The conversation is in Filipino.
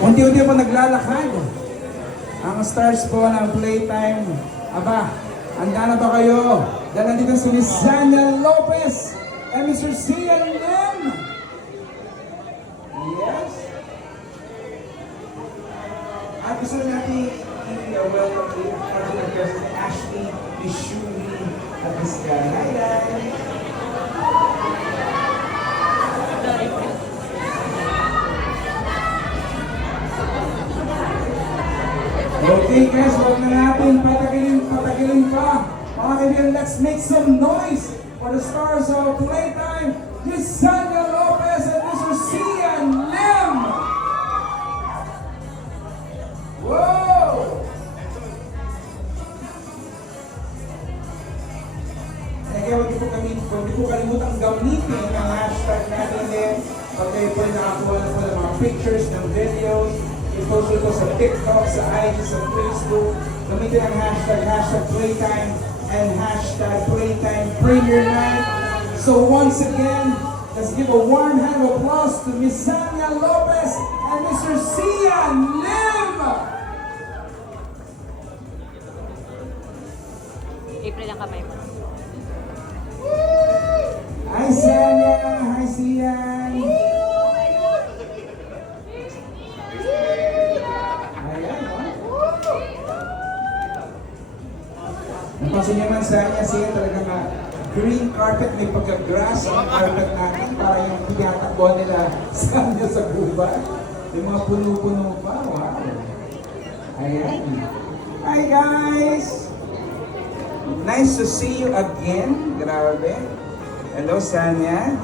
Unti-unti po naglalakad. Ang stars po ng playtime. Aba, handa na ba kayo? Dahil nandito si Miss Zania Lopez and Mr. Cian Lim. Yes. At gusto natin i-welcome the President Ashley, Miss Shuri, at Miss Ganayay. Okay guys, huwag na natin patagilin pa. Mga kaibigan, let's make some noise for the stars of playtime, Miss Zania Lopez and Mr. Cian Lim. Whoa! Kaya huwag po kalimutang gamitin ang hashtag natin din. Pag kayo po nakakuha na po ng mga pictures, ng videos, i-post ito sa TikTok, sa IG, sa Facebook. Gamitin ang hashtag Playtime and hashtag Playtime Premier Night. So once again, let's give a warm hand of applause to Miss Zania Lopez and Mr. Cian Lim! April ang kamay mo. Hi Zania! Hi Cian! Napansin niyo man sa niya siya talaga green carpet, may pagka-grass ang carpet natin para yung tinatakbo nila sa kanya sa gubat. Yung mga puno-puno pa, wow. Ayan. Hi guys! Nice to see you again. Grabe. Hello, Sanya.